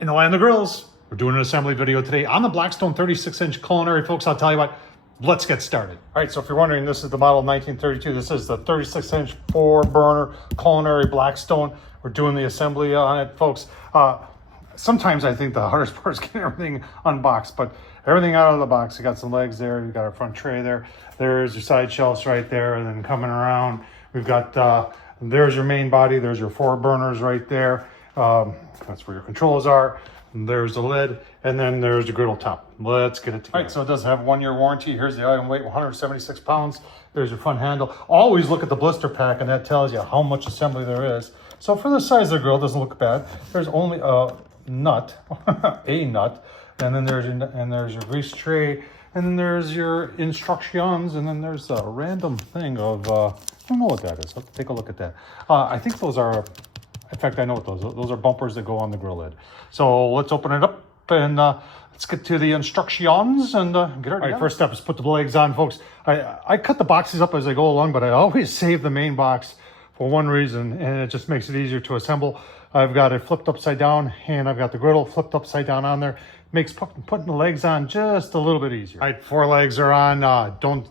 In the land of grills, we're doing an assembly video today on the Blackstone 36-inch Culinary. Folks, I'll tell you what, let's get started. All right, so if you're wondering, this is the model 1932. This is the 36-inch 4-burner Culinary Blackstone. We're doing the assembly on it, folks. Sometimes I think the hardest part is getting everything unboxed, but everything out of the box. You got some legs there, you got our front tray there. There's your side shelves right there, and then coming around, we've got, there's your main body, there's your 4 burners right there. That's where your controls are. And there's the lid, and then there's the griddle top. Let's get it together. All right, so it does have 1-year warranty. Here's the item weight, 176 pounds. There's your front handle. Always look at the blister pack, and that tells you how much assembly there is. So for the size of the grill, it doesn't look bad. There's only a nut, a nut, and then there's your grease tray, and then there's your instructions, and then there's a random thing of, I don't know what that is. Let's take a look at that. I think those are, in fact, I know what those are bumpers that go on the grill lid. So let's open it up and let's get to the instructions and get it. All right, first step is put the legs on, folks. I cut the boxes up as I go along, but I always save the main box for one reason, and it just makes it easier to assemble. I've got it flipped upside down, and I've got the griddle flipped upside down on there. Makes putting the legs on just a little bit easier. All right, 4 legs are on. Don't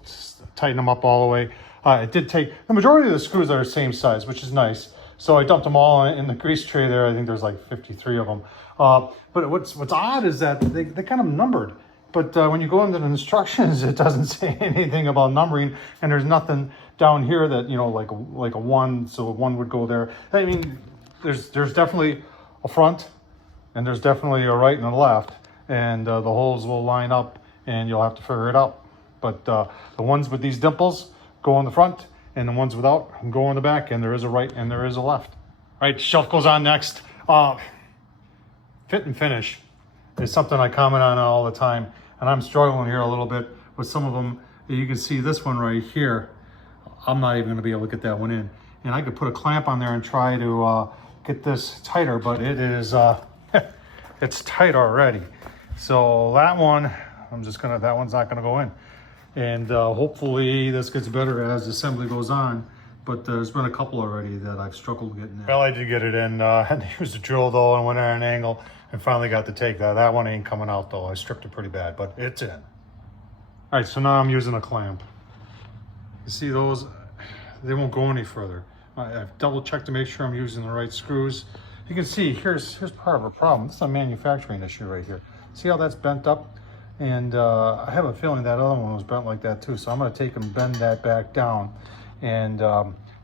tighten them up all the way. It did take, the majority of the screws are the same size, which is nice. So I dumped them all in the grease tray there. I think there's like 53 of them. But what's odd is that they kind of numbered. But when you go into the instructions, it doesn't say anything about numbering, and there's nothing down here that, you know, like a 1, so 1 would go there. I mean, there's definitely a front, and there's definitely a right and a left, and the holes will line up, and you'll have to figure it out. But the ones with these dimples go on the front, and the ones without go on the back, and there is a right and there is a left. All right, shelf goes on next. Fit and finish is something I comment on all the time, and I'm struggling here a little bit with some of them. You can see this one right here. I'm not even gonna be able to get that one in. And I could put a clamp on there and try to get this tighter, but it is, it's tight already. So that one, that one's not gonna go in. And hopefully this gets better as the assembly goes on, but there's been a couple already that I've struggled getting in. Well, I did get it in. I had to use the drill though, and went at an angle and finally got to take that. That one ain't coming out though. I stripped it pretty bad, but it's in. All right, so now I'm using a clamp. You see those? They won't go any further. I've double checked to make sure I'm using the right screws. You can see here's part of a problem. This is a manufacturing issue right here. See how that's bent up? And I have a feeling that other one was bent like that too. So I'm gonna take and bend that back down. And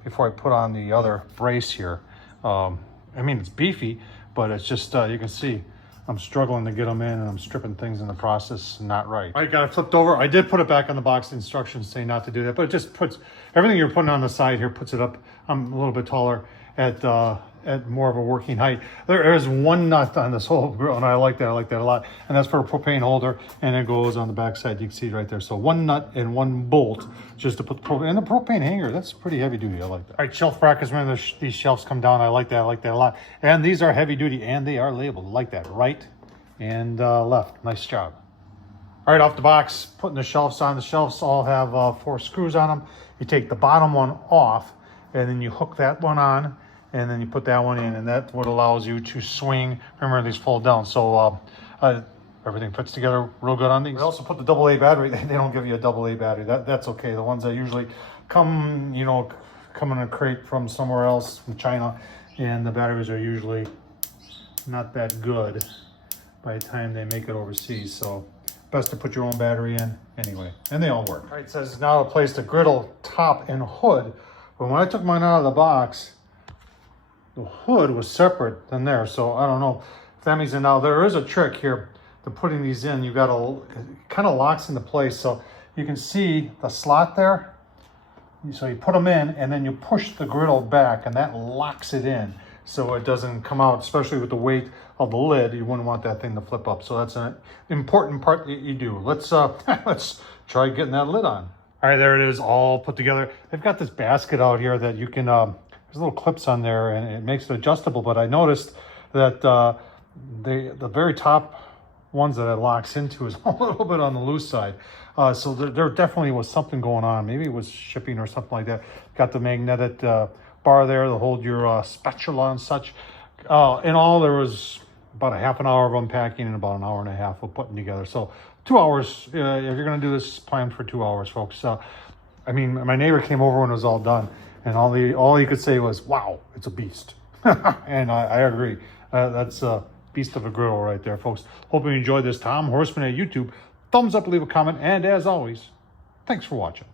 before I put on the other brace here. I mean, it's beefy, but it's just, you can see I'm struggling to get them in, and I'm stripping things in the process not right. All right, got it flipped over. I did put it back on the box. The instructions say not to do that, but it just puts, everything you're putting on the side here puts it up. I'm a little bit taller at more of a working height. There is one nut on this whole grill, and I like that a lot. And that's for a propane holder, and it goes on the back side. You can see it right there. So 1 nut and 1 bolt just to put the propane, and the propane hanger, that's pretty heavy duty. I like that. All right, shelf brackets, when these shelves come down, I like that a lot. And these are heavy duty, and they are labeled. I like that, right and left. Nice job. All right, off the box, putting the shelves on. The shelves all have 4 screws on them. You take the bottom one off, and then you hook that one on, and then you put that one in, and that's what allows you to swing. Remember, these fold down, so everything fits together real good on these. We also put the AA battery. They don't give you a AA battery. That's okay. The ones that usually come, you know, come in a crate from somewhere else, from China, and the batteries are usually not that good by the time they make it overseas. So best to put your own battery in anyway, and they all work. All right, it says now to place the griddle top and hood. But when I took mine out of the box, the hood was separate than there, so I don't know if that means that now there is a trick here to putting these in. You've got to, it kind of locks into place, so you can see the slot there. So you put them in, and then you push the griddle back, and that locks it in, so it doesn't come out, especially with the weight of the lid. You wouldn't want that thing to flip up. So that's an important part that you do. Let's let's try getting that lid on. All right, there it is, all put together. They've got this basket out here that you can, there's little clips on there, and it makes it adjustable. But I noticed that the very top ones that it locks into is a little bit on the loose side. So there definitely was something going on. Maybe it was shipping or something like that. Got the magnetic bar there to hold your spatula and such. In all, there was about a half an hour of unpacking and about an hour and a half of putting together. So 2 hours, if you're going to do this, plan for 2 hours, folks. I mean, my neighbor came over when it was all done, and all he could say was, wow, it's a beast. And I agree. That's a beast of a griddle right there, folks. Hope you enjoyed this. Tom Horsman at YouTube. Thumbs up, leave a comment, and as always, thanks for watching.